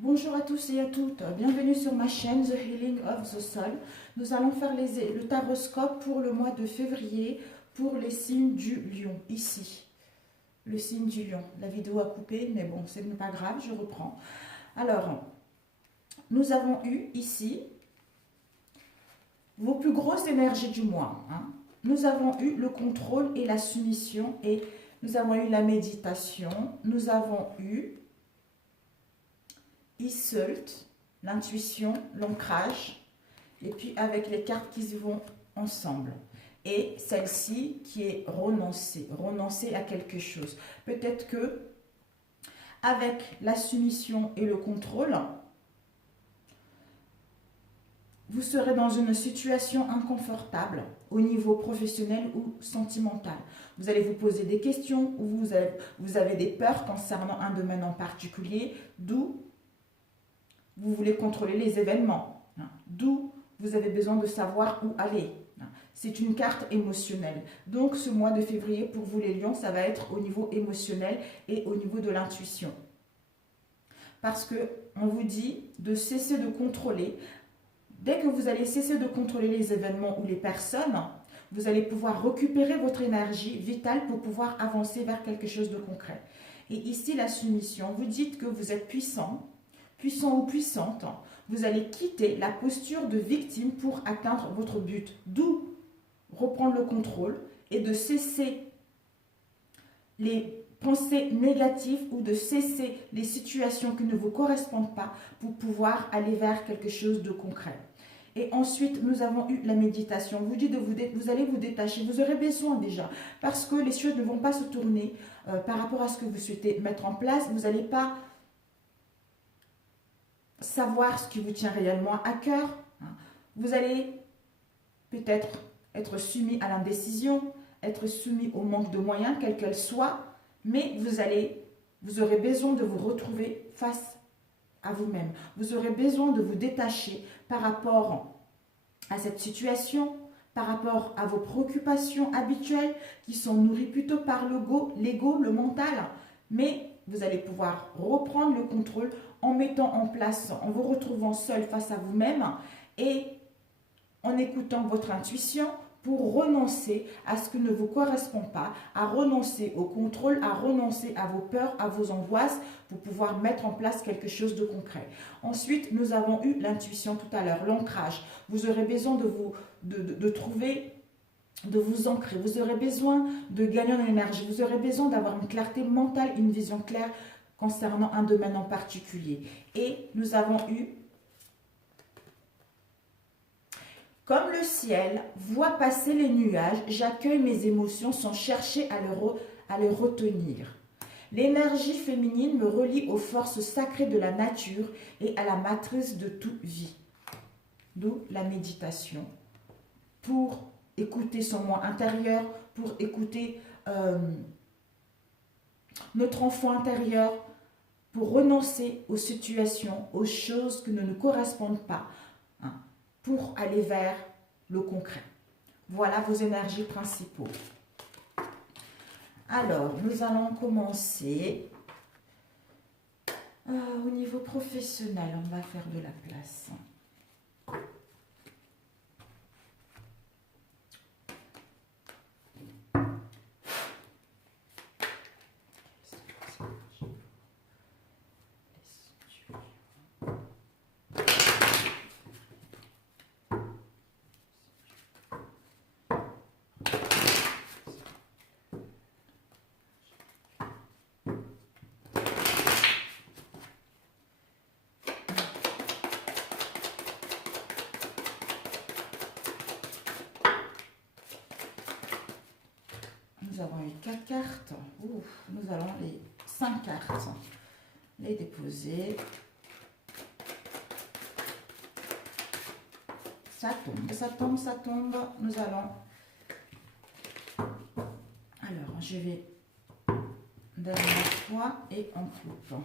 Bonjour à tous et à toutes, bienvenue sur ma chaîne The Healing of the Soul. Nous allons faire le taroscope pour le mois de février pour les signes du lion, ici. Le signe du lion. La vidéo a coupé, mais bon, ce n'est pas grave, je reprends. Alors, nous avons eu ici vos plus grosses énergies du mois. Nous avons eu le contrôle et la soumission et nous avons eu la méditation. Nous avons eu Iseult, l'intuition, l'ancrage, et puis avec les cartes qui vont ensemble. Et celle-ci qui est renoncer, renoncer à quelque chose. Peut-être que avec la soumission et le contrôle, vous serez dans une situation inconfortable au niveau professionnel ou sentimental. Vous allez vous poser des questions ou vous avez des peurs concernant un domaine en particulier, d'où vous voulez contrôler les événements, d'où vous avez besoin de savoir où aller. C'est une carte émotionnelle. Donc ce mois de février, pour vous les lions, ça va être au niveau émotionnel et au niveau de l'intuition. Parce qu'on vous dit de cesser de contrôler. Dès que vous allez cesser de contrôler les événements ou les personnes, vous allez pouvoir récupérer votre énergie vitale pour pouvoir avancer vers quelque chose de concret. Et ici, la soumission, vous dites que vous êtes puissant ou puissante, vous allez quitter la posture de victime pour atteindre votre but. D'où reprendre le contrôle et de cesser les pensées négatives ou de cesser les situations qui ne vous correspondent pas pour pouvoir aller vers quelque chose de concret. Et ensuite, nous avons eu la méditation. Vous dites vous allez vous détacher. Vous aurez besoin déjà parce que les choses ne vont pas se tourner par rapport à ce que vous souhaitez mettre en place. Vous n'allez pas savoir ce qui vous tient réellement à cœur. Vous allez peut-être être soumis à l'indécision, être soumis au manque de moyens, quelle qu'elle soit, mais vous aurez besoin de vous retrouver face à vous-même. Vous aurez besoin de vous détacher par rapport à cette situation, par rapport à vos préoccupations habituelles qui sont nourries plutôt par l'ego, le mental, mais vous allez pouvoir reprendre le contrôle en mettant en place, en vous retrouvant seul face à vous-même et en écoutant votre intuition pour renoncer à ce qui ne vous correspond pas, à renoncer au contrôle, à renoncer à vos peurs, à vos angoisses pour pouvoir mettre en place quelque chose de concret. Ensuite, nous avons eu l'intuition tout à l'heure, l'ancrage. Vous aurez besoin de trouver, de vous ancrer. Vous aurez besoin de gagner en énergie. Vous aurez besoin d'avoir une clarté mentale, une vision claire concernant un domaine en particulier. Et nous avons eu, comme le ciel voit passer les nuages, j'accueille mes émotions sans chercher à les retenir. L'énergie féminine me relie aux forces sacrées de la nature et à la matrice de toute vie. D'où la méditation. Pour écouter son moi intérieur, pour écouter notre enfant intérieur, pour renoncer aux situations, aux choses qui ne nous correspondent pas, pour aller vers le concret. Voilà vos énergies principaux. Alors, nous allons commencer au niveau professionnel. On va faire de la place. Nous avons eu 4 cartes. Nous allons les 5 cartes les déposer. Ça tombe, ça tombe, ça tombe. Nous allons... Alors, je vais dernière fois et on coupe.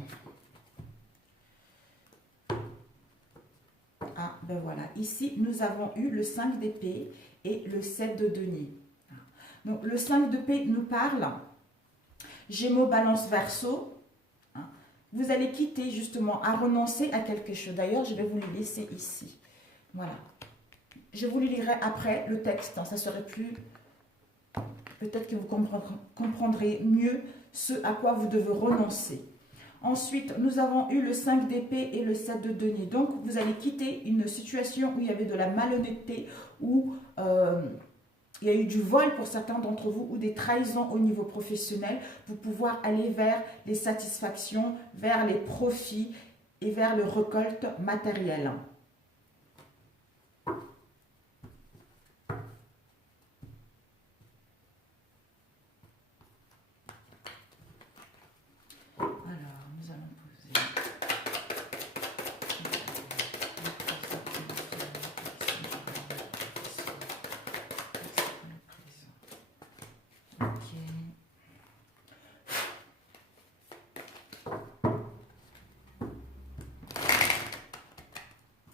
Ah, ben voilà. Ici, nous avons eu le 5 d'épée et le 7 de denier. Donc, le 5 d'épée nous parle Gémeaux, Balance, Verseau. vous allez quitter justement à renoncer à quelque chose. D'ailleurs, je vais vous le laisser ici. Voilà. Je vous le lirai après le texte. Ça serait plus... Peut-être que vous comprendrez mieux ce à quoi vous devez renoncer. Ensuite, nous avons eu le 5 d'épée et le 7 de denier. Donc, vous allez quitter une situation où il y avait de la malhonnêteté, où il y a eu du vol pour certains d'entre vous, ou des trahisons au niveau professionnel, pour pouvoir aller vers les satisfactions, vers les profits et vers le récolte matériel.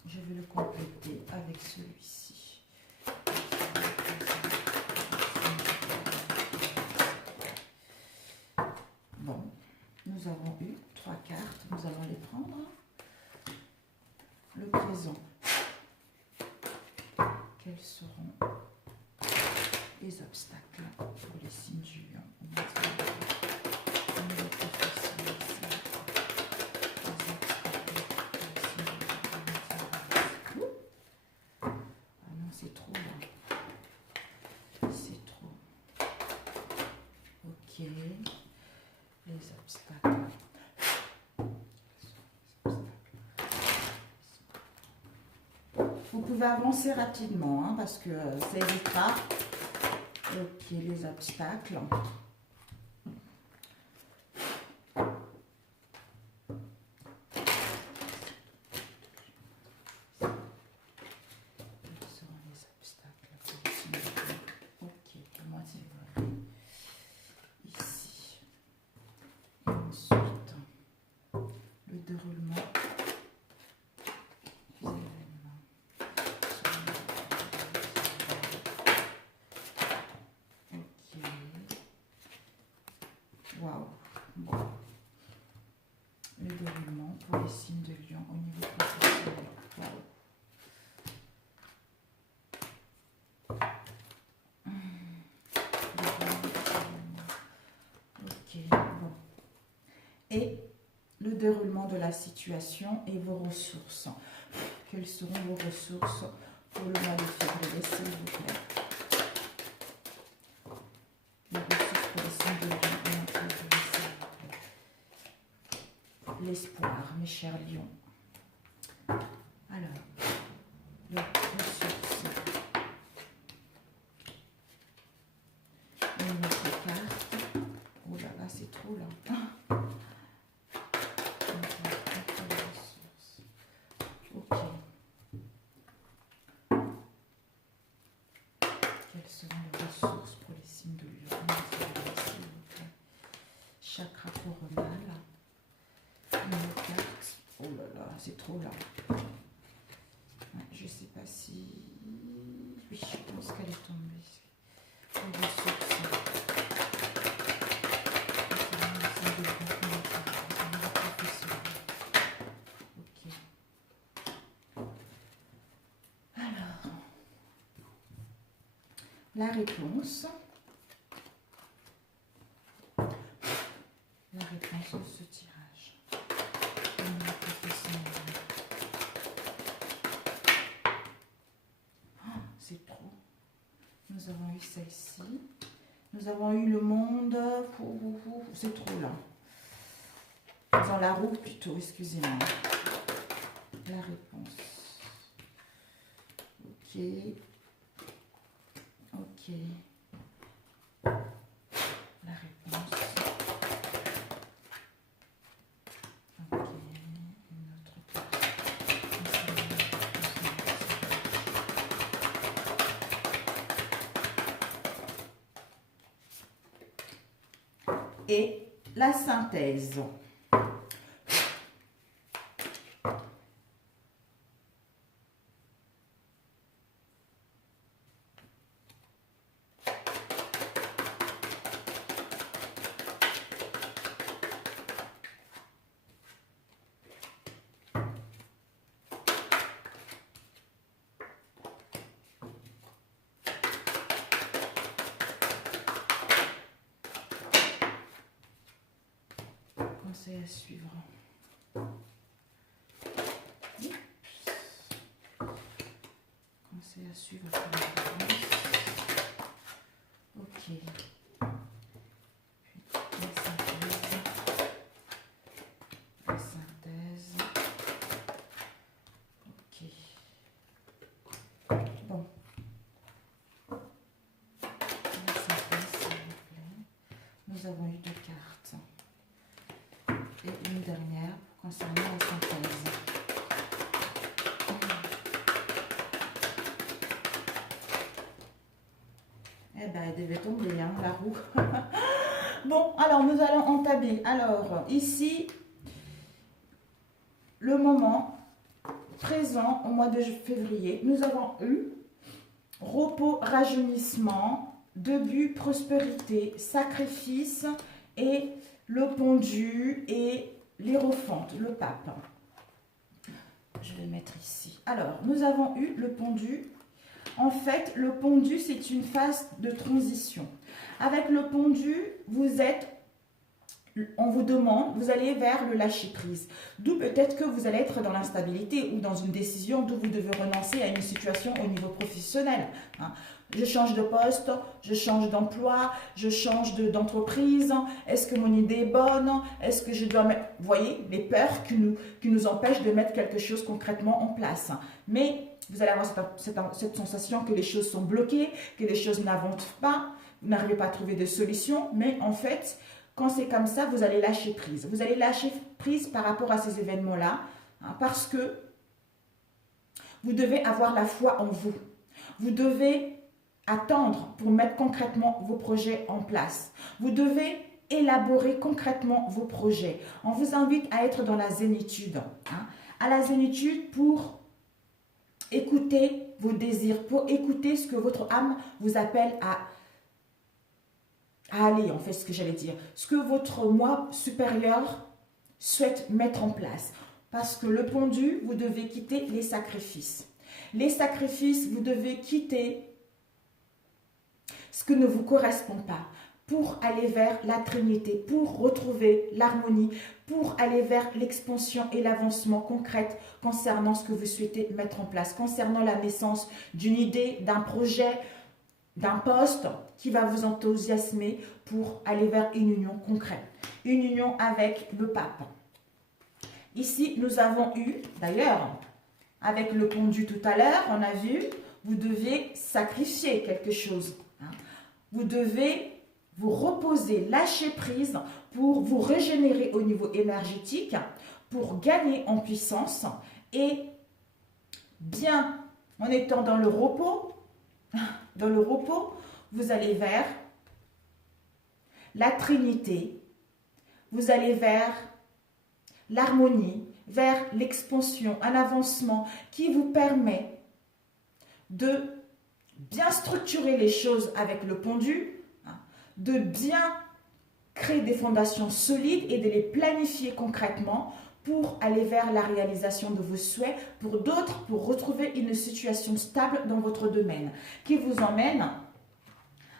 Je vais le compléter avec celui-ci. Bon, nous avons eu 3 cartes, nous allons les prendre. Le présent. Quels seront les obstacles pour les signes du lion? C'est trop là. C'est trop. Ok. Les obstacles. Vous pouvez avancer rapidement hein, parce que ça évitera. Ok, les obstacles. Waouh. Bon. Le déroulement pour les signes de lion au niveau professionnel. Waouh. Ok, bon. Et le déroulement de la situation et vos ressources. Quelles seront vos ressources pour le mois de février, s'il vous plaît? Les ressources pour les signes de lion et notre février, s'il vous plaît. L'espoir, mes chers lions. Alors, les ressources. Et notre carte. Oh là là, c'est trop là. Ok. Quelles seront les ressources pour les signes de lion? Chakra coronal. Une carte. Oh là là, c'est trop là. Ouais, je ne sais pas si... Oui, je pense qu'elle est tombée. Les ressources. Ok. Alors, la réponse. La réponse de ce tirage. Oh, c'est trop. Nous avons eu celle-ci. Nous avons eu le monde. C'est trop là. Dans la roue plutôt, excusez-moi. La réponse. Ok. Ok. La réponse. Ok. Une autre carte. Et la synthèse. conseil à suivre. Conseil à suivre pour la réponse. Ok. Puis la synthèse. Ok. Bon. La synthèse, s'il vous plaît. Nous avons eu 2 cartes. Et une dernière concernant la synthèse. Eh ben, elle devait tomber, hein, la roue. Bon, alors, nous allons entamer. Alors, ici, le moment présent, au mois de février, nous avons eu repos, rajeunissement, début, prospérité, sacrifice et le pendu et l'hiérophante, le pape. Je vais mettre ici. Alors, nous avons eu le pendu. En fait, le pendu, c'est une phase de transition. Avec le pendu, on vous demande, vous allez vers le lâcher-prise. D'où peut-être que vous allez être dans l'instabilité ou dans une décision d'où vous devez renoncer à une situation au niveau professionnel. Je change de poste, je change d'emploi, je change d'entreprise. Est-ce que mon idée est bonne? Est-ce que je dois mettre... Vous voyez, les peurs qui nous empêchent de mettre quelque chose concrètement en place. Mais vous allez avoir cette sensation que les choses sont bloquées, que les choses n'avancent pas, vous n'arrivez pas à trouver de solution. Mais en fait, quand c'est comme ça, vous allez lâcher prise. Vous allez lâcher prise par rapport à ces événements-là, parce que vous devez avoir la foi en vous. Vous devez attendre pour mettre concrètement vos projets en place. Vous devez élaborer concrètement vos projets. On vous invite à être dans la zénitude. À la zénitude pour écouter vos désirs, pour écouter ce que votre âme vous appelle à aller, en fait, ce que j'allais dire. Ce que votre moi supérieur souhaite mettre en place. Parce que le pendu, vous devez quitter les sacrifices. Les sacrifices, vous devez quitter ce que ne vous correspond pas pour aller vers la Trinité, pour retrouver l'harmonie, pour aller vers l'expansion et l'avancement concret concernant ce que vous souhaitez mettre en place, concernant la naissance d'une idée, d'un projet, d'un poste qui va vous enthousiasmer pour aller vers une union concrète, une union avec le pape. Ici, nous avons eu, d'ailleurs, avec le pendu tout à l'heure, on a vu, vous deviez sacrifier quelque chose. Vous devez vous reposer, lâcher prise pour vous régénérer au niveau énergétique, pour gagner en puissance et bien en étant dans le repos, vous allez vers la Trinité, vous allez vers l'harmonie, vers l'expansion, un avancement qui vous permet de bien structurer les choses avec le pendu, de bien créer des fondations solides et de les planifier concrètement pour aller vers la réalisation de vos souhaits, pour d'autres, pour retrouver une situation stable dans votre domaine, qui vous emmène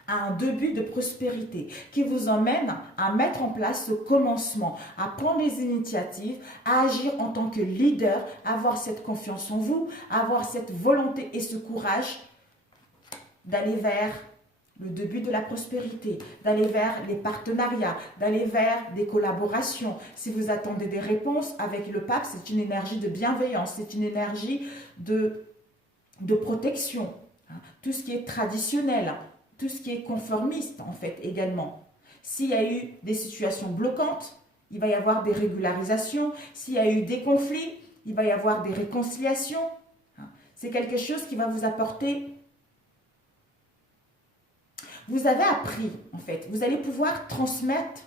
à un début de prospérité, qui vous emmène à mettre en place ce commencement, à prendre les initiatives, à agir en tant que leader, à avoir cette confiance en vous, à avoir cette volonté et ce courage d'aller vers le début de la prospérité, d'aller vers les partenariats, d'aller vers des collaborations. Si vous attendez des réponses avec le pape, c'est une énergie de bienveillance, c'est une énergie de protection. Tout ce qui est traditionnel, tout ce qui est conformiste en fait également. S'il y a eu des situations bloquantes, il va y avoir des régularisations. S'il y a eu des conflits, il va y avoir des réconciliations. C'est quelque chose qui va vous apporter... Vous avez appris, en fait. Vous allez pouvoir transmettre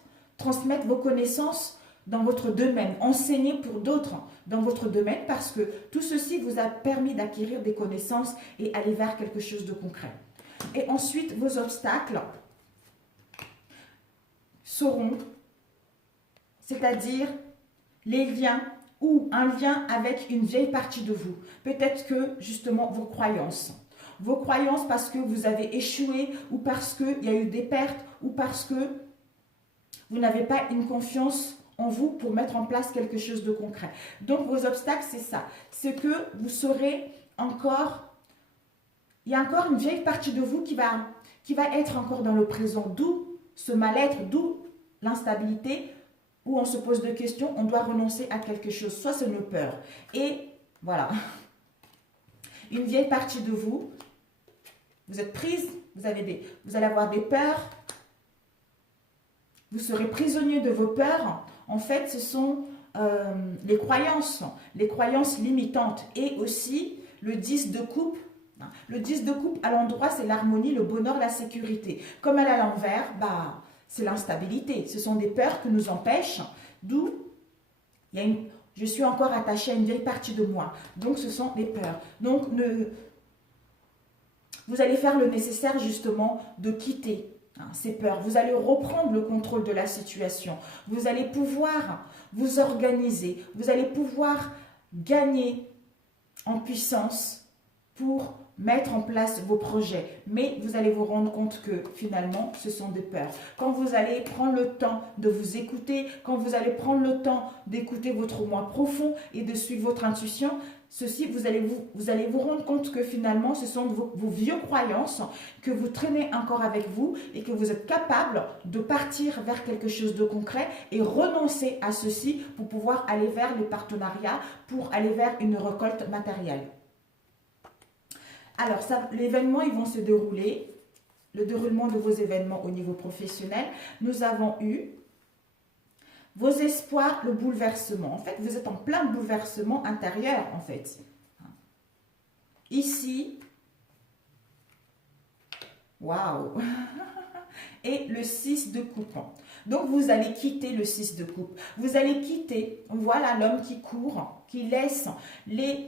vos connaissances dans votre domaine, enseigner pour d'autres dans votre domaine parce que tout ceci vous a permis d'acquérir des connaissances et aller vers quelque chose de concret. Et ensuite, vos obstacles seront, c'est-à-dire les liens ou un lien avec une vieille partie de vous. Peut-être que, justement, vos croyances. Vos croyances parce que vous avez échoué ou parce qu'il y a eu des pertes ou parce que vous n'avez pas une confiance en vous pour mettre en place quelque chose de concret. Donc, vos obstacles, c'est ça. C'est que vous serez encore... Il y a encore une vieille partie de vous qui va être encore dans le présent. D'où ce mal-être, d'où l'instabilité, où on se pose des questions, on doit renoncer à quelque chose. Soit c'est nos peurs. Et voilà. Une vieille partie de vous, vous êtes prise, vous allez avoir des peurs. Vous serez prisonnier de vos peurs. En fait, ce sont les croyances limitantes. Et aussi le 10 de coupe. Le 10 de coupe, à l'endroit, c'est l'harmonie, le bonheur, la sécurité. Comme elle est à l'envers, c'est l'instabilité. Ce sont des peurs qui nous empêchent. D'où je suis encore attachée à une vieille partie de moi. Donc, ce sont des peurs. Donc, vous allez faire le nécessaire, justement, de quitter ces peurs. Vous allez reprendre le contrôle de la situation. Vous allez pouvoir vous organiser. Vous allez pouvoir gagner en puissance pour mettre en place vos projets. Mais vous allez vous rendre compte que finalement, ce sont des peurs. Quand vous allez prendre le temps de vous écouter, quand vous allez prendre le temps d'écouter votre moi profond et de suivre votre intuition, vous allez vous rendre compte que finalement, ce sont vos vieux croyances que vous traînez encore avec vous et que vous êtes capable de partir vers quelque chose de concret et renoncer à ceci pour pouvoir aller vers les partenariats, pour aller vers une récolte matérielle. Alors, l'événement, ils vont se dérouler, le déroulement de vos événements au niveau professionnel. Nous avons eu vos espoirs, le bouleversement. En fait, vous êtes en plein bouleversement intérieur, en fait. Ici, waouh! Et le 6 de coupe. Donc, vous allez quitter le 6 de coupe. Vous allez quitter, voilà l'homme qui court, qui laisse les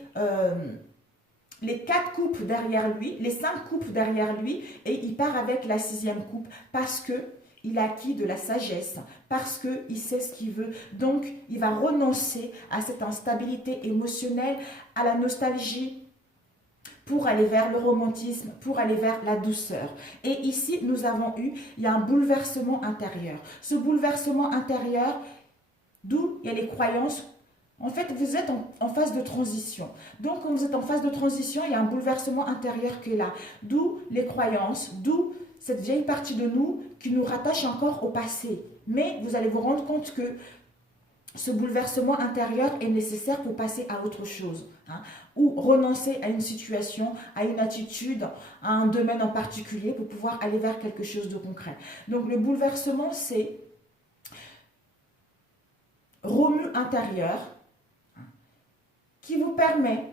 4 coupes derrière lui, les 5 coupes derrière lui, et il part avec la 6e coupe parce que il a acquis de la sagesse, parce qu'il sait ce qu'il veut. Donc, il va renoncer à cette instabilité émotionnelle, à la nostalgie, pour aller vers le romantisme, pour aller vers la douceur. Et ici, il y a un bouleversement intérieur. Ce bouleversement intérieur, d'où il y a les croyances. En fait, vous êtes en phase de transition. Donc, quand vous êtes en phase de transition, il y a un bouleversement intérieur qui est là. D'où les croyances, d'où cette vieille partie de nous qui nous rattache encore au passé. Mais vous allez vous rendre compte que ce bouleversement intérieur est nécessaire pour passer à autre chose. Ou renoncer à une situation, à une attitude, à un domaine en particulier pour pouvoir aller vers quelque chose de concret. Donc, le bouleversement, c'est remue intérieur qui vous permet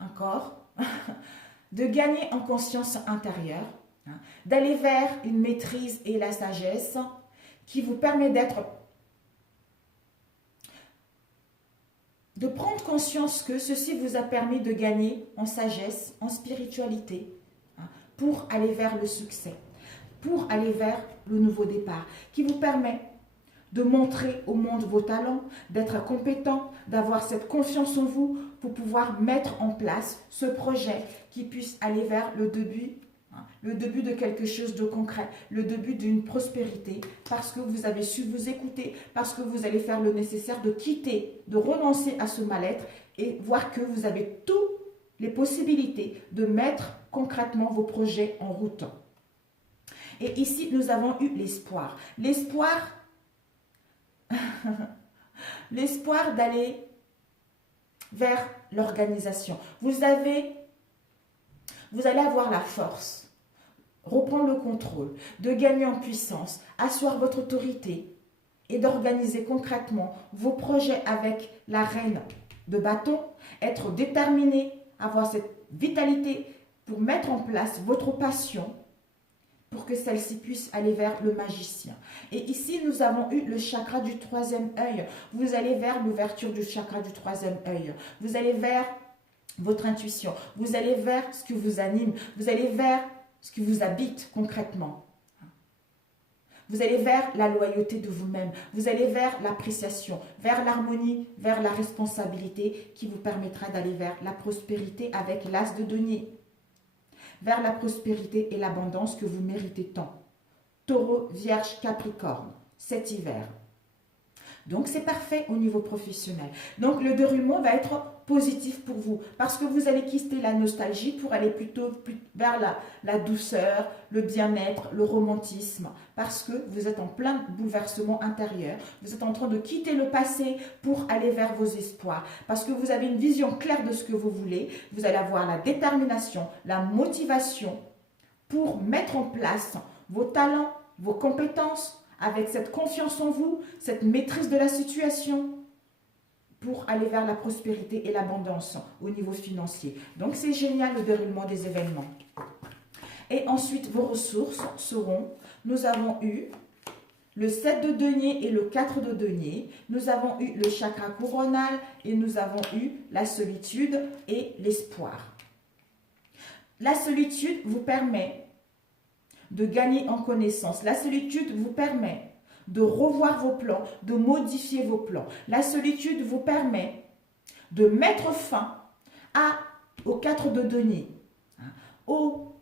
encore de gagner en conscience intérieure, d'aller vers une maîtrise et la sagesse qui vous permet de prendre conscience que ceci vous a permis de gagner en sagesse, en spiritualité, pour aller vers le succès, pour aller vers le nouveau départ, qui vous permet de montrer au monde vos talents, d'être compétent, d'avoir cette confiance en vous pour pouvoir mettre en place ce projet qui puisse aller vers le début de quelque chose de concret, le début d'une prospérité, parce que vous avez su vous écouter, parce que vous allez faire le nécessaire de quitter, de renoncer à ce mal-être et voir que vous avez toutes les possibilités de mettre concrètement vos projets en route. Et ici, nous avons eu l'espoir. L'espoir d'aller vers l'organisation. Vous allez avoir la force, reprendre le contrôle, de gagner en puissance, asseoir votre autorité et d'organiser concrètement vos projets avec la reine de bâton, être déterminé, avoir cette vitalité pour mettre en place votre passion, pour que celle-ci puisse aller vers le magicien. Et ici, nous avons eu le chakra du 3e œil. Vous allez vers l'ouverture du chakra du 3e œil. Vous allez vers votre intuition. Vous allez vers ce qui vous anime. Vous allez vers ce qui vous habite concrètement. Vous allez vers la loyauté de vous-même. Vous allez vers l'appréciation, vers l'harmonie, vers la responsabilité qui vous permettra d'aller vers la prospérité avec l'as de denier. Vers la prospérité et l'abondance que vous méritez tant. Taureau, Vierge, Capricorne, cet hiver. Donc, c'est parfait au niveau professionnel. Donc, le déroulement va être positif pour vous parce que vous allez quitter la nostalgie pour aller plutôt vers la douceur, le bien-être, le romantisme parce que vous êtes en plein bouleversement intérieur. Vous êtes en train de quitter le passé pour aller vers vos espoirs parce que vous avez une vision claire de ce que vous voulez. Vous allez avoir la détermination, la motivation pour mettre en place vos talents, vos compétences, avec cette confiance en vous, cette maîtrise de la situation pour aller vers la prospérité et l'abondance au niveau financier. Donc, c'est génial le déroulement des événements. Et ensuite, vos ressources seront, nous avons eu le 7 de denier et le 4 de denier. Nous avons eu le chakra coronal et nous avons eu la solitude et l'espoir. La solitude vous permet de gagner en connaissance. La solitude vous permet de revoir vos plans, de modifier vos plans. La solitude vous permet de mettre fin aux 4 de denier, au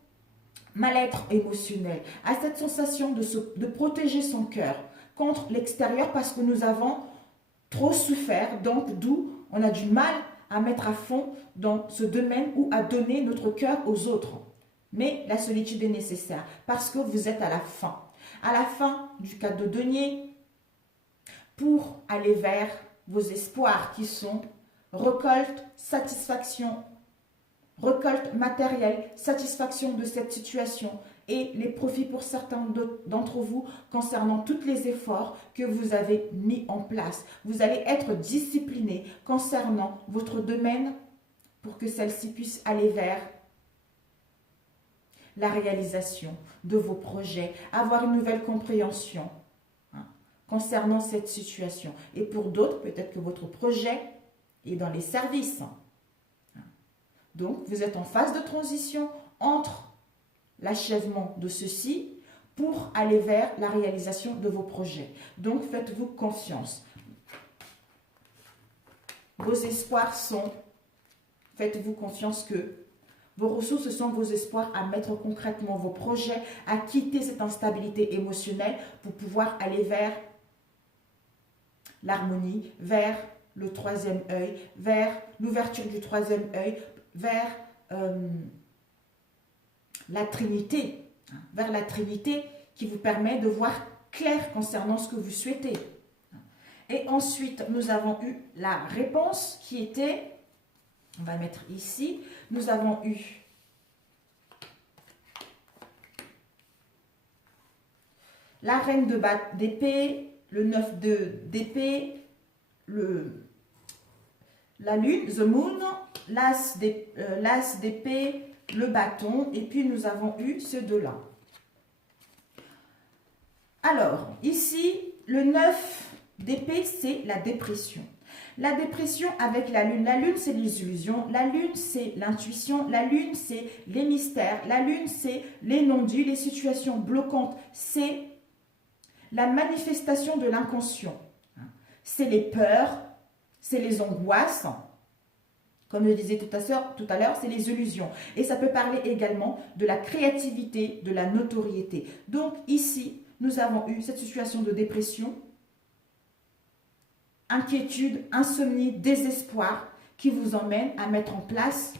mal-être émotionnel, à cette sensation de protéger son cœur contre l'extérieur parce que nous avons trop souffert, donc d'où on a du mal à mettre à fond dans ce domaine ou à donner notre cœur aux autres. Mais la solitude est nécessaire parce que vous êtes à la fin du 4 de denier pour aller vers vos espoirs qui sont récolte, satisfaction, récolte matérielle, satisfaction de cette situation et les profits pour certains d'entre vous concernant tous les efforts que vous avez mis en place. Vous allez être discipliné concernant votre domaine pour que celle-ci puisse aller vers la réalisation de vos projets, avoir une nouvelle compréhension concernant cette situation. Et pour d'autres, peut-être que votre projet est dans les services. Donc, vous êtes en phase de transition entre l'achèvement de ceci pour aller vers la réalisation de vos projets. Donc, faites-vous confiance. Vos espoirs sont, faites-vous confiance que vos ressources sont vos espoirs à mettre concrètement vos projets, à quitter cette instabilité émotionnelle pour pouvoir aller vers l'harmonie, vers le troisième œil, vers l'ouverture du troisième œil, vers la Trinité, vers la Trinité qui vous permet de voir clair concernant ce que vous souhaitez. Et ensuite, nous avons eu la réponse qui était, on va mettre ici, nous avons eu la reine d'épée, le 9 d'épée, la lune, the moon, l'as d'épée, le bâton, et puis nous avons eu ce deux-là. Alors, ici, le 9 d'épée, c'est la dépression. La dépression avec la lune, c'est les illusions, la lune, c'est l'intuition, la lune, c'est les mystères, la lune, c'est les non-dits, les situations bloquantes, c'est la manifestation de l'inconscient. C'est les peurs, c'est les angoisses. Comme je disais tout à l'heure, c'est les illusions. Et ça peut parler également de la créativité, de la notoriété. Donc ici, nous avons eu cette situation de dépression, inquiétude, insomnie, désespoir qui vous emmène à mettre en place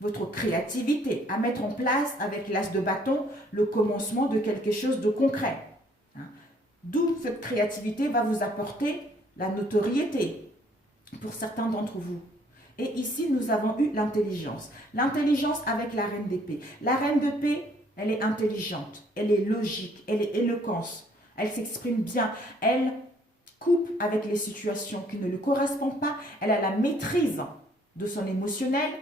votre créativité, à mettre en place avec l'as de bâton le commencement de quelque chose de concret. D'où cette créativité va vous apporter la notoriété pour certains d'entre vous. Et ici, nous avons eu l'intelligence. L'intelligence avec la reine d'épée. La reine d'épée, elle est intelligente, elle est logique, elle est éloquente, elle s'exprime bien, elle coupe avec les situations qui ne lui correspondent pas, elle a la maîtrise de son émotionnel,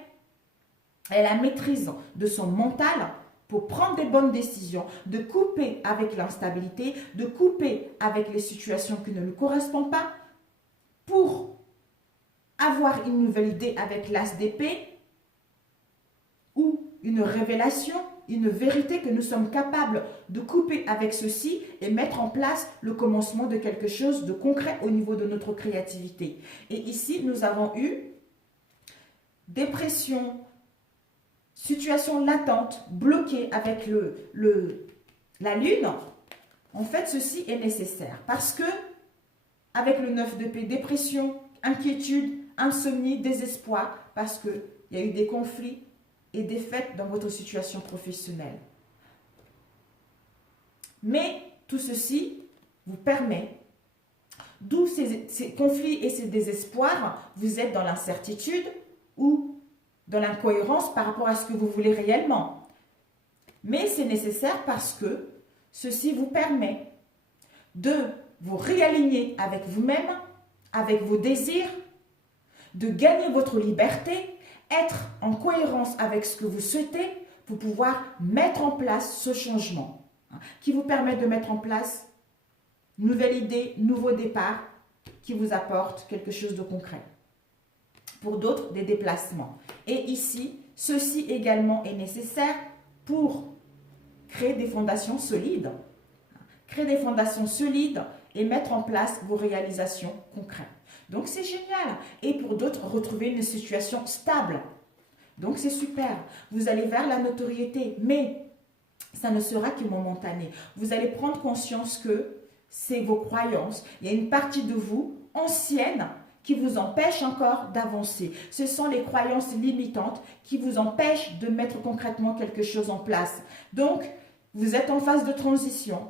elle a la maîtrise de son mental pour prendre des bonnes décisions, de couper avec l'instabilité, de couper avec les situations qui ne lui correspondent pas, pour avoir une nouvelle idée avec l'as d'épée ou une révélation, une vérité que nous sommes capables de couper avec ceci et mettre en place le commencement de quelque chose de concret au niveau de notre créativité. Et ici, nous avons eu dépression, situation latente, bloquée avec la lune. En fait, ceci est nécessaire parce que Avec le 9 d'épée, dépression, inquiétude, insomnie, désespoir, parce qu'il y a eu des conflits et des défaites dans votre situation professionnelle. Mais tout ceci vous permet, d'où ces conflits et ces désespoirs, vous êtes dans l'incertitude ou dans l'incohérence par rapport à ce que vous voulez réellement. Mais c'est nécessaire parce que ceci vous permet de vous réaligner avec vous-même, avec vos désirs, de gagner votre liberté, être en cohérence avec ce que vous souhaitez pour pouvoir mettre en place ce changement qui vous permet de mettre en place une nouvelle idée, nouveau départ qui vous apporte quelque chose de concret. Pour d'autres, des déplacements. Et ici, ceci également est nécessaire pour créer des fondations solides. Créer des fondations solides et mettre en place vos réalisations concrètes. Donc c'est génial. Et pour d'autres, retrouver une situation stable. Donc c'est super. Vous allez vers la notoriété, mais ça ne sera que momentané. Vous allez prendre conscience que c'est vos croyances. Il y a une partie de vous ancienne qui vous empêche encore d'avancer. Ce sont les croyances limitantes qui vous empêchent de mettre concrètement quelque chose en place. Donc, vous êtes en phase de transition.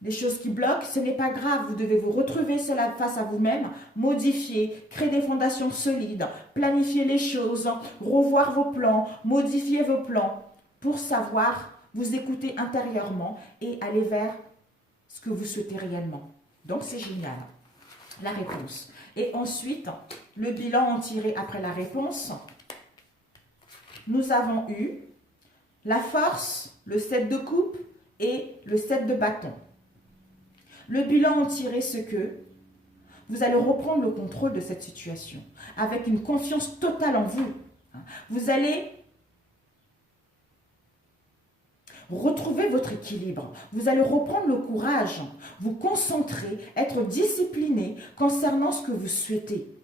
Des choses qui bloquent, ce n'est pas grave. Vous devez vous retrouver cela face à vous-même, modifier, créer des fondations solides, planifier les choses, revoir vos plans, modifier vos plans pour savoir vous écouter intérieurement et aller vers ce que vous souhaitez réellement. Donc, c'est génial. La réponse. Et ensuite, le bilan en tiré après la réponse. Nous avons eu la force, le 7 de coupe et le 7 de bâton. Le bilan en tiré, c'est que vous allez reprendre le contrôle de cette situation avec une confiance totale en vous. Vous allez retrouver votre équilibre. Vous allez reprendre le courage, vous concentrer, être discipliné concernant ce que vous souhaitez.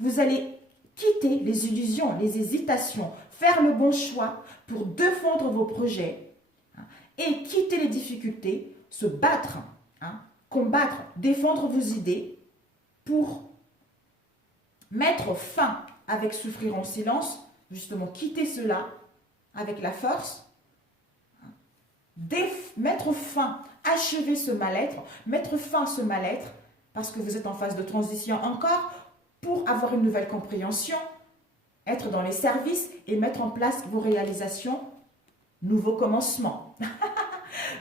Vous allez quitter les illusions, les hésitations, faire le bon choix pour défendre vos projets et quitter les difficultés, se battre, combattre, défendre vos idées pour mettre fin avec souffrir en silence, justement quitter cela avec la force, mettre fin, achever ce mal-être, mettre fin à ce mal-être parce que vous êtes en phase de transition encore pour avoir une nouvelle compréhension, être dans les services et mettre en place vos réalisations. Nouveau commencement.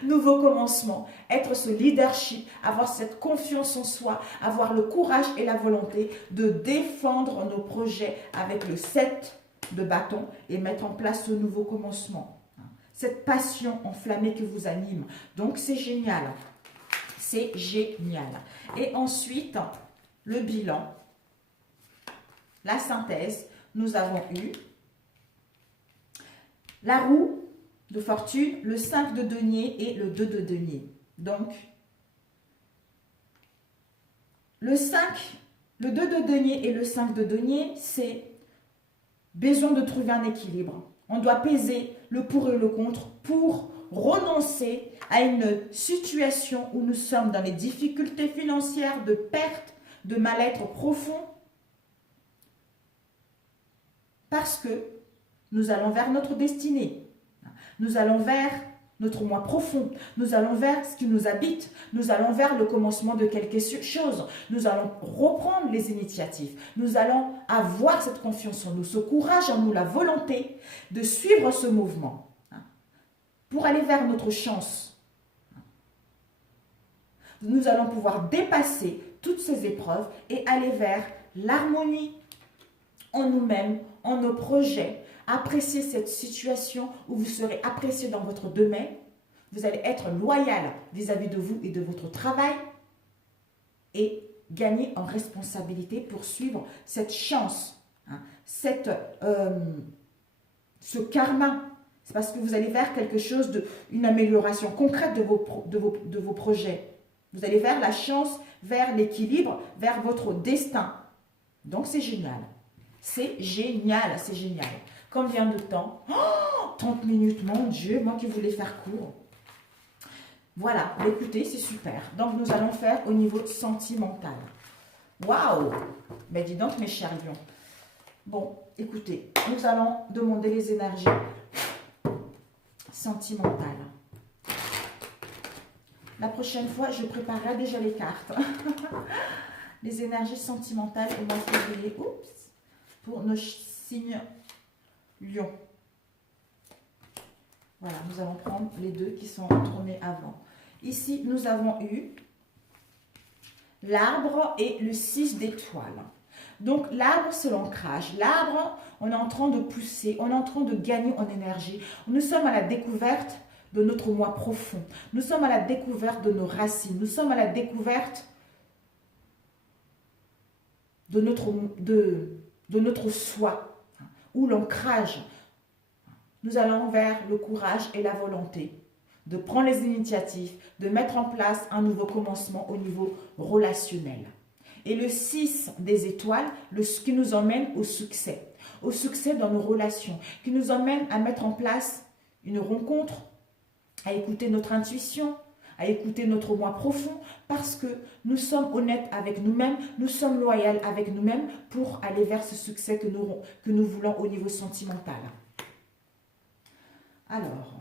Nouveau commencement. Être ce leadership, avoir cette confiance en soi, avoir le courage et la volonté de défendre nos projets avec le 7 de bâton et mettre en place ce nouveau commencement. Cette passion enflammée qui vous anime. Donc, c'est génial. C'est génial. Et ensuite, le bilan, la synthèse, nous avons eu la roue de fortune, le 5 de denier et le 2 de denier. Donc, le 2 de denier et le 5 de denier, c'est besoin de trouver un équilibre. On doit peser le pour et le contre pour renoncer à une situation où nous sommes dans les difficultés financières, de perte, de mal-être profond, parce que nous allons vers notre destinée. Nous allons vers notre moi profond. Nous allons vers ce qui nous habite. Nous allons vers le commencement de quelque chose. Nous allons reprendre les initiatives. Nous allons avoir cette confiance en nous, ce courage en nous, la volonté de suivre ce mouvement pour aller vers notre chance. Nous allons pouvoir dépasser toutes ces épreuves et aller vers l'harmonie en nous-mêmes, en nos projets, apprécier cette situation où vous serez apprécié dans votre domaine, vous allez être loyal vis-à-vis de vous et de votre travail et gagner en responsabilité pour suivre cette chance, ce karma. C'est parce que vous allez vers quelque chose, une amélioration concrète de vos projets. Vous allez vers la chance, vers l'équilibre, vers votre destin. Donc c'est génial. C'est génial, c'est génial. Combien de temps? 30 minutes, mon Dieu, moi qui voulais faire court. Voilà, écoutez, c'est super. Donc, nous allons faire au niveau sentimental. Waouh! Mais dis donc, mes chers lions. Bon, écoutez, nous allons demander les énergies sentimentales. La prochaine fois, je préparerai déjà les cartes. Les énergies sentimentales au mois de février. Oups! Pour nos signes lions. Voilà, nous allons prendre les deux qui sont tournés avant. Ici, nous avons eu l'arbre et le 6 d'étoiles. Donc, l'arbre, c'est l'ancrage. L'arbre, on est en train de pousser, on est en train de gagner en énergie. Nous sommes à la découverte de notre moi profond. Nous sommes à la découverte de nos racines. Nous sommes à la découverte de notre soi, ou l'ancrage. Nous allons vers le courage et la volonté de prendre les initiatives, de mettre en place un nouveau commencement au niveau relationnel. Et le 6 des étoiles, qui nous emmène au succès dans nos relations, qui nous emmène à mettre en place une rencontre, à écouter notre intuition, à écouter notre moi profond, parce que nous sommes honnêtes avec nous-mêmes, nous sommes loyaux avec nous-mêmes pour aller vers ce succès que nous voulons au niveau sentimental. Alors,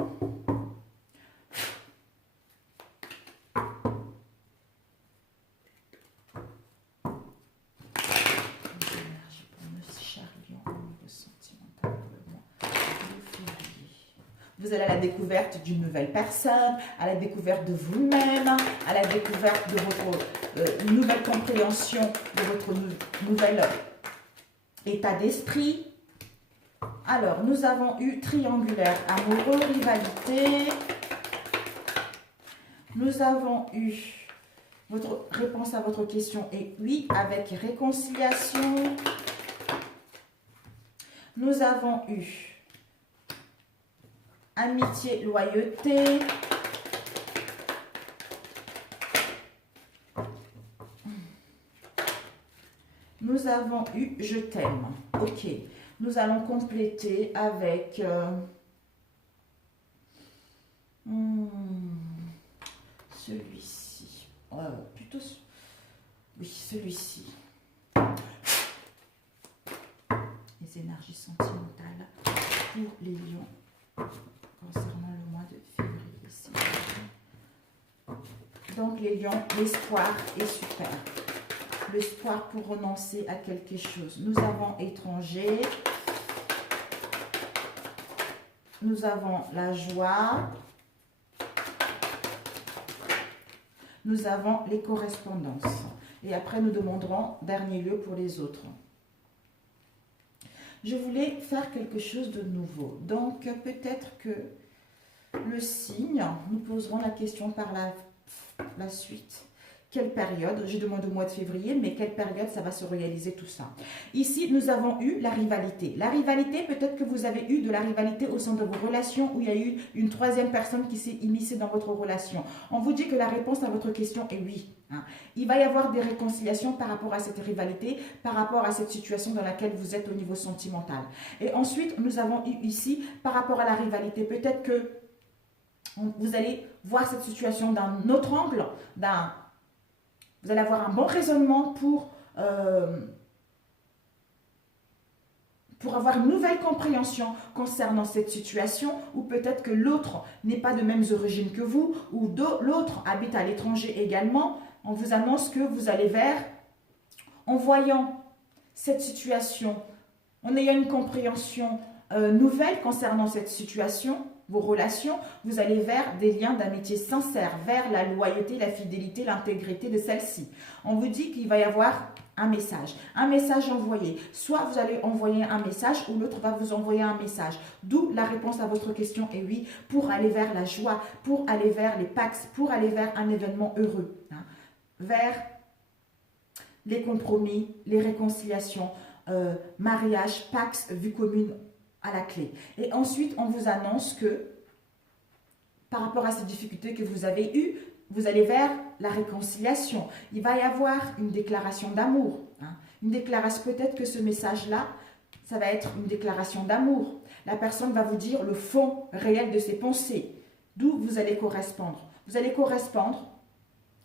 vous allez à la découverte d'une nouvelle personne, à la découverte de vous-même, à la découverte de votre nouvelle compréhension, de votre nouvel état d'esprit. Alors, nous avons eu triangulaire, amoureux, rivalité. Nous avons eu votre réponse à votre question est oui, avec réconciliation. Nous avons eu amitié, loyauté. Nous avons eu je t'aime. Ok. Nous allons compléter avec celui-ci. Plutôt, oui, celui-ci. Les énergies sentimentales pour les lions concernant le mois de février. Donc les lions, l'espoir est super. L'espoir pour renoncer à quelque chose. Nous avons étranger. Nous avons la joie. Nous avons les correspondances. Et après, nous demanderons dernier lieu pour les autres. Je voulais faire quelque chose de nouveau. Donc, peut-être que le signe, nous poserons la question par la suite. Quelle période? J'ai demandé au mois de février, mais quelle période ça va se réaliser tout ça? Ici, nous avons eu la rivalité. La rivalité, peut-être que vous avez eu de la rivalité au sein de vos relations où il y a eu une troisième personne qui s'est immiscée dans votre relation. On vous dit que la réponse à votre question est oui. Il va y avoir des réconciliations par rapport à cette rivalité, par rapport à cette situation dans laquelle vous êtes au niveau sentimental. Et ensuite, nous avons eu ici, par rapport à la rivalité, peut-être que vous allez voir cette situation d'un autre angle, vous allez avoir un bon raisonnement pour avoir une nouvelle compréhension concernant cette situation, ou peut-être que l'autre n'est pas de mêmes origines que vous, ou l'autre habite à l'étranger également. On vous annonce que vous allez vers, en voyant cette situation, en ayant une compréhension nouvelle concernant cette situation, vos relations, vous allez vers des liens d'amitié sincères, vers la loyauté, la fidélité, l'intégrité de celle-ci. On vous dit qu'il va y avoir un message envoyé. Soit vous allez envoyer un message ou l'autre va vous envoyer un message. D'où la réponse à votre question est oui, pour aller vers la joie, pour aller vers les pax, pour aller vers un événement heureux, vers les compromis, les réconciliations, mariage, pax, vue commune à la clé. Et ensuite, on vous annonce que par rapport à ces difficultés que vous avez eues, vous allez vers la réconciliation. Il va y avoir une déclaration d'amour. Une déclaration, peut-être que ce message-là, ça va être une déclaration d'amour. La personne va vous dire le fond réel de ses pensées, d'où vous allez correspondre. Vous allez correspondre,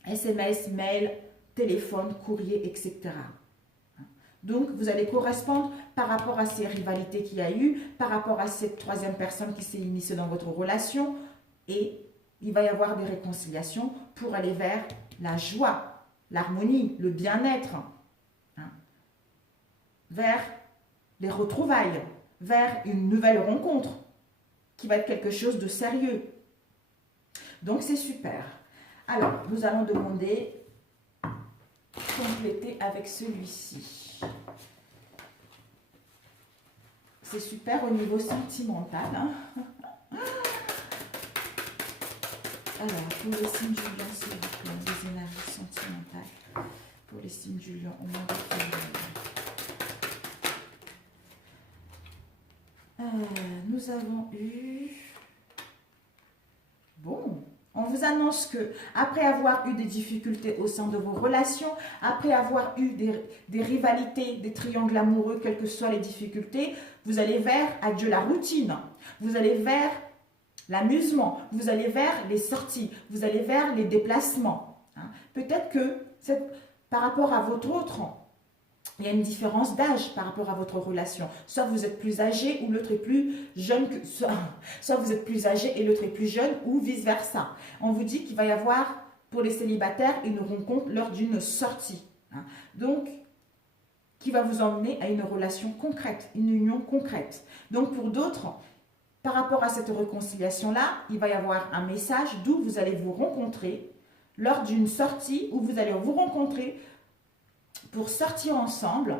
SMS, mail, téléphone, courrier, etc. Donc, vous allez correspondre par rapport à ces rivalités qu'il y a eu, par rapport à cette troisième personne qui s'est initiée dans votre relation, et il va y avoir des réconciliations pour aller vers la joie, l'harmonie, le bien-être, vers les retrouvailles, vers une nouvelle rencontre qui va être quelque chose de sérieux. Donc, c'est super. Alors, nous allons demander compléter avec celui-ci. C'est super au niveau sentimental. Alors, pour les signes du lion, s'il vous plaît, des énergies sentimentales. Pour les signes du lion, au mois de février. Nous avons eu... Bon, on vous annonce que après avoir eu des difficultés au sein de vos relations, après avoir eu des rivalités, des triangles amoureux, quelles que soient les difficultés, vous allez vers, adieu la routine, vous allez vers l'amusement, vous allez vers les sorties, vous allez vers les déplacements. Peut-être que par rapport à votre autre, il y a une différence d'âge par rapport à votre relation. Soit vous êtes plus âgé ou l'autre est plus jeune, soit vous êtes plus âgé et l'autre est plus jeune ou vice-versa. On vous dit qu'il va y avoir, pour les célibataires, une rencontre lors d'une sortie. Donc, qui va vous emmener à une relation concrète, une union concrète. Donc, pour d'autres, par rapport à cette réconciliation-là, il va y avoir un message d'où vous allez vous rencontrer lors d'une sortie où vous allez vous rencontrer pour sortir ensemble,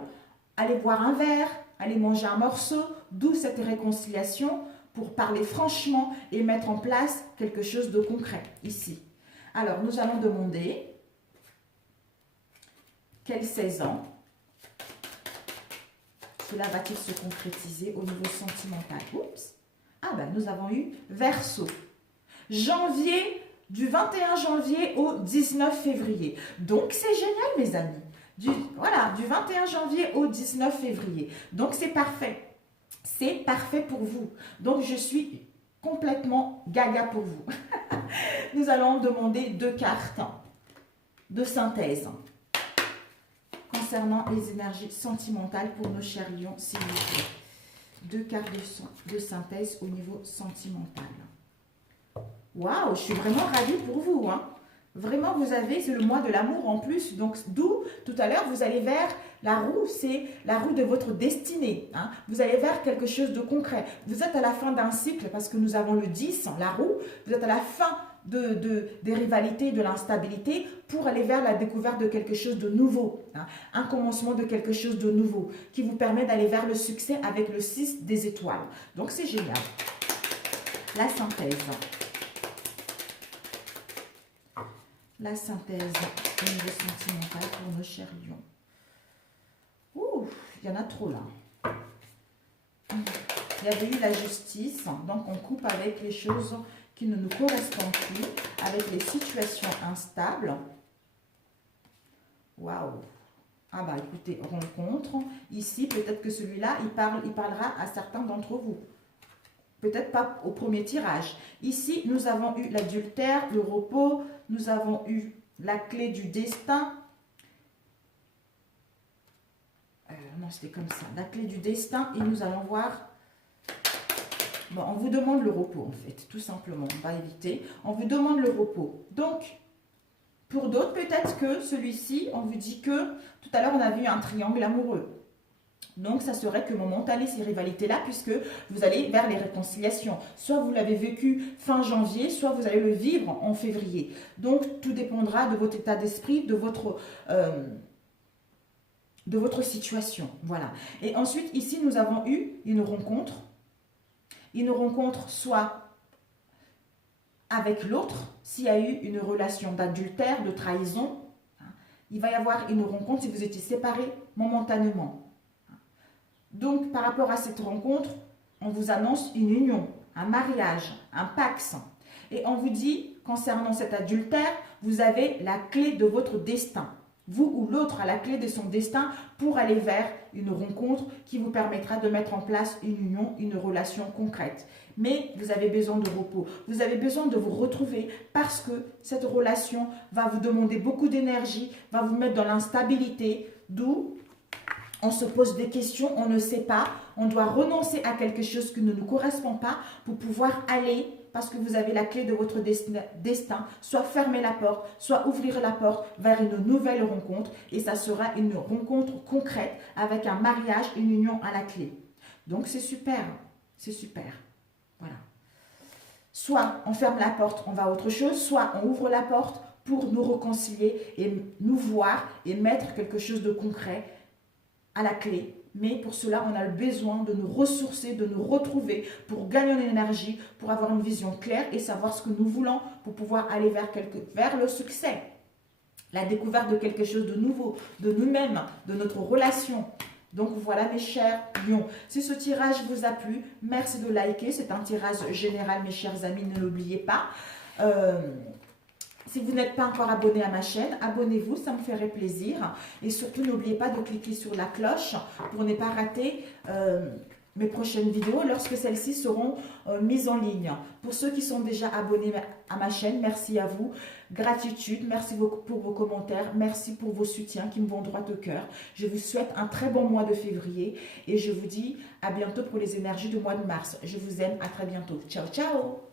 aller boire un verre, aller manger un morceau, d'où cette réconciliation pour parler franchement et mettre en place quelque chose de concret ici. Alors, nous allons demander quelle saison cela va-t-il se concrétiser au niveau sentimental. Oups. Ah ben, nous avons eu Verseau. Janvier, du 21 janvier au 19 février. Donc, c'est génial, mes amis. Voilà, du 21 janvier au 19 février. Donc, c'est parfait. C'est parfait pour vous. Donc, je suis complètement gaga pour vous. Nous allons demander 2 cartes de synthèse concernant les énergies sentimentales pour nos chers lions, s'il vous plaît. 2 cartes de synthèse au niveau sentimental. Waouh, je suis vraiment ravie pour vous, hein. Vraiment, vous avez, c'est le mois de l'amour en plus. Donc, d'où, tout à l'heure, vous allez vers la roue, c'est la roue de votre destinée. Hein. Vous allez vers quelque chose de concret. Vous êtes à la fin d'un cycle parce que nous avons le 10, la roue. Vous êtes à la fin des rivalités, de l'instabilité pour aller vers la découverte de quelque chose de nouveau. Hein. Un commencement de quelque chose de nouveau qui vous permet d'aller vers le succès avec le 6 des étoiles. Donc, c'est génial. La synthèse. La synthèse au niveau sentimental pour nos chers lions. Ouh, il y en a trop là. Il y avait eu la justice, donc on coupe avec les choses qui ne nous correspondent plus, avec les situations instables. Waouh. Ah bah écoutez, rencontre. Ici, peut-être que celui-là, il parlera à certains d'entre vous. Peut-être pas au premier tirage. Ici, nous avons eu l'adultère, le repos. Nous avons eu la clé du destin. Non, c'était comme ça. La clé du destin. Et nous allons voir... Bon, on vous demande le repos, en fait. Tout simplement. On va éviter. On vous demande le repos. Donc, pour d'autres, peut-être que celui-ci, on vous dit que... Tout à l'heure, on a vu un triangle amoureux. Donc, ça serait que momentané ces rivalités-là, puisque vous allez vers les réconciliations. Soit vous l'avez vécu fin janvier, soit vous allez le vivre en février. Donc, tout dépendra de votre état d'esprit, de votre situation. Voilà. Et ensuite, ici, nous avons eu une rencontre. Une rencontre soit avec l'autre, s'il y a eu une relation d'adultère, de trahison. Il va y avoir une rencontre si vous étiez séparés momentanément. Donc, par rapport à cette rencontre, on vous annonce une union, un mariage, un pax. Et on vous dit, concernant cet adultère, vous avez la clé de votre destin. vous ou l'autre a la clé de son destin pour aller vers une rencontre qui vous permettra de mettre en place une union, une relation concrète. Mais vous avez besoin de repos, vous avez besoin de vous retrouver parce que cette relation va vous demander beaucoup d'énergie, va vous mettre dans l'instabilité, d'où on se pose des questions, on ne sait pas, on doit renoncer à quelque chose qui ne nous correspond pas pour pouvoir aller, parce que vous avez la clé de votre destin, soit fermer la porte, soit ouvrir la porte vers une nouvelle rencontre et ça sera une rencontre concrète avec un mariage, une union à la clé. Donc c'est super, c'est super. Voilà. Soit on ferme la porte, on va à autre chose, soit on ouvre la porte pour nous réconcilier et nous voir et mettre quelque chose de concret à la clé. Mais pour cela, on a le besoin de nous ressourcer, de nous retrouver pour gagner en énergie, pour avoir une vision claire et savoir ce que nous voulons pour pouvoir aller vers le succès. La découverte de quelque chose de nouveau, de nous-mêmes, de notre relation. Donc voilà mes chers lions. Si ce tirage vous a plu, merci de liker. C'est un tirage général mes chers amis, ne l'oubliez pas. Si vous n'êtes pas encore abonné à ma chaîne, abonnez-vous, ça me ferait plaisir. Et surtout, n'oubliez pas de cliquer sur la cloche pour ne pas rater mes prochaines vidéos lorsque celles-ci seront mises en ligne. Pour ceux qui sont déjà abonnés à ma chaîne, merci à vous. Gratitude, merci pour vos commentaires, merci pour vos soutiens qui me vont droit au cœur. Je vous souhaite un très bon mois de février et je vous dis à bientôt pour les énergies du mois de mars. Je vous aime, à très bientôt. Ciao, ciao!